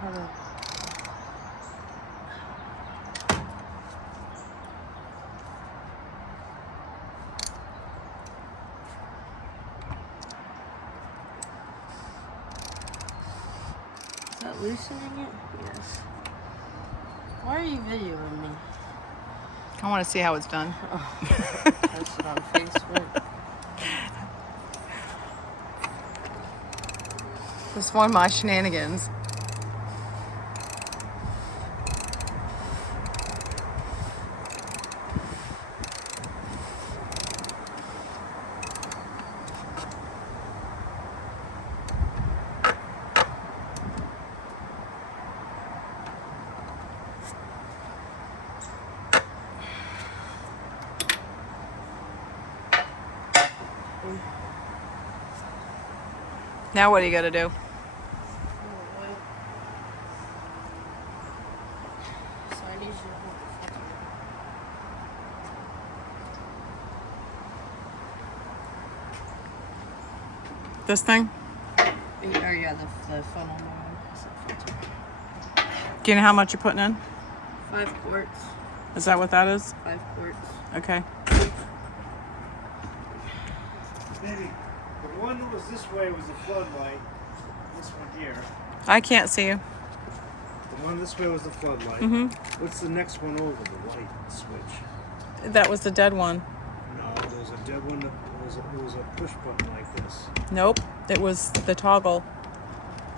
how to... Is that loosening it? Yes. Why are you videoing me? I want to see how it's done. Oh, post it on Facebook. This one of my shenanigans. Now what are you gonna do? So I need you to hold the fucking... This thing? Or yeah, the funnel one. It's a filter. Do you know how much you're putting in? 5 quarts. Is that what that is? 5 quarts. Okay. Maybe the one that was this way was the floodlight. This one here. I can't see you. The one this way was the floodlight. Mm-hmm. What's the next one over? The light switch. That was the dead one. No, there was a dead one. It was a push button like this. Nope. It was the toggle.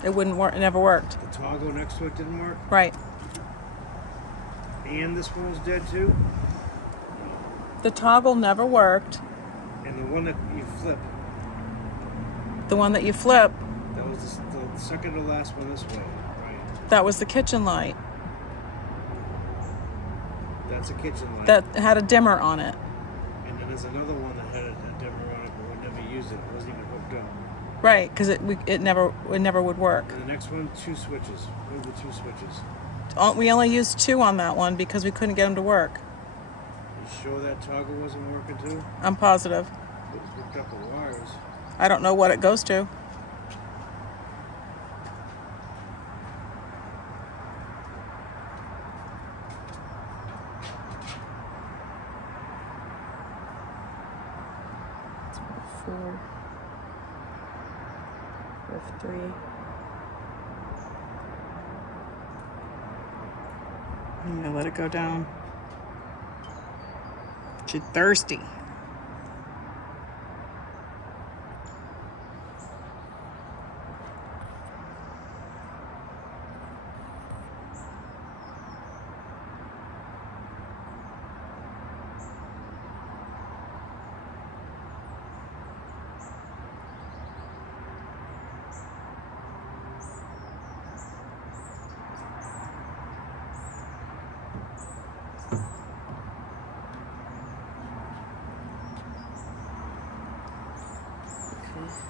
It wouldn't work. It never worked. The toggle next to it didn't work. Right. And this one was dead too. The toggle never worked. And the one that you flip. The one that you flip, That was the second to last one this way, right? that was the kitchen light. That's a kitchen light. That had a dimmer on it. And then there's another one that had a dimmer on it, but we never used it. It wasn't even hooked up. Right, because it never would work. And the next one, 2 switches. What are the 2 switches? We only used 2 on that one because we couldn't get them to work. You sure that toggle wasn't working too? I'm positive. It was hooked up with wires. I don't know what it goes to. Four. With 3. I'm gonna let it go down. She's thirsty.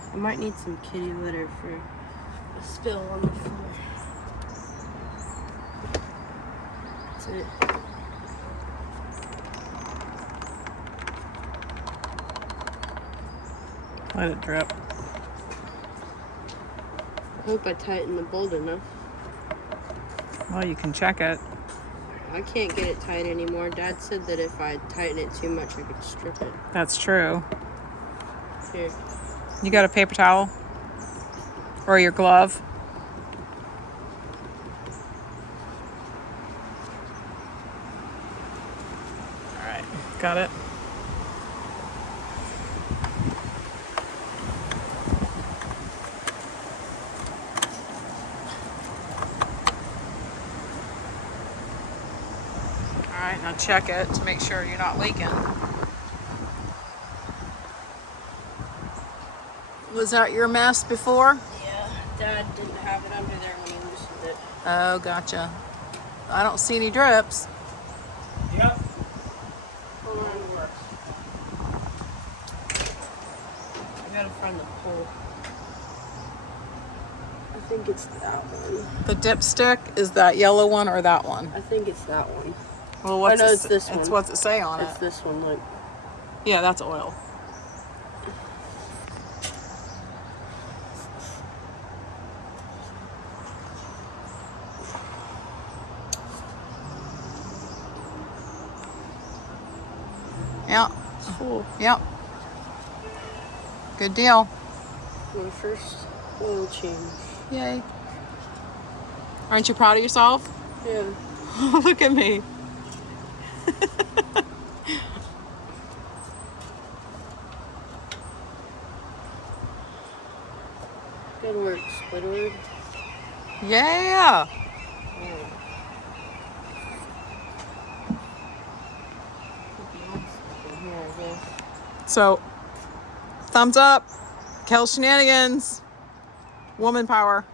I might need some kitty litter for a spill on the floor. That's it. Let it drip. I hope I tighten the bolt enough. Well, you can check it. I can't get it tight anymore. Dad said that if I tighten it too much, I could strip it. That's true. Here. You got a paper towel? Or your glove? All right, got it. All right, now check it to make sure you're not leaking. Was that your mess before? Yeah, Dad didn't have it under there when he loosened it. Oh, gotcha. I don't see any drips. Yep. Hold on. I gotta find the pole. I think it's that one. The dipstick, is that yellow one or that one? I think it's that one. Well, what's no, it it's this one. What's it say on It's it? this one, look. Yeah, that's oil. Yeah. It's full. Yep. Good deal. My first oil change. Yay. Aren't you proud of yourself? Yeah. Look at me. Good work, Squidward. Yeah. Here, I guess. So, thumbs up. Kel Shenanigans. Woman power.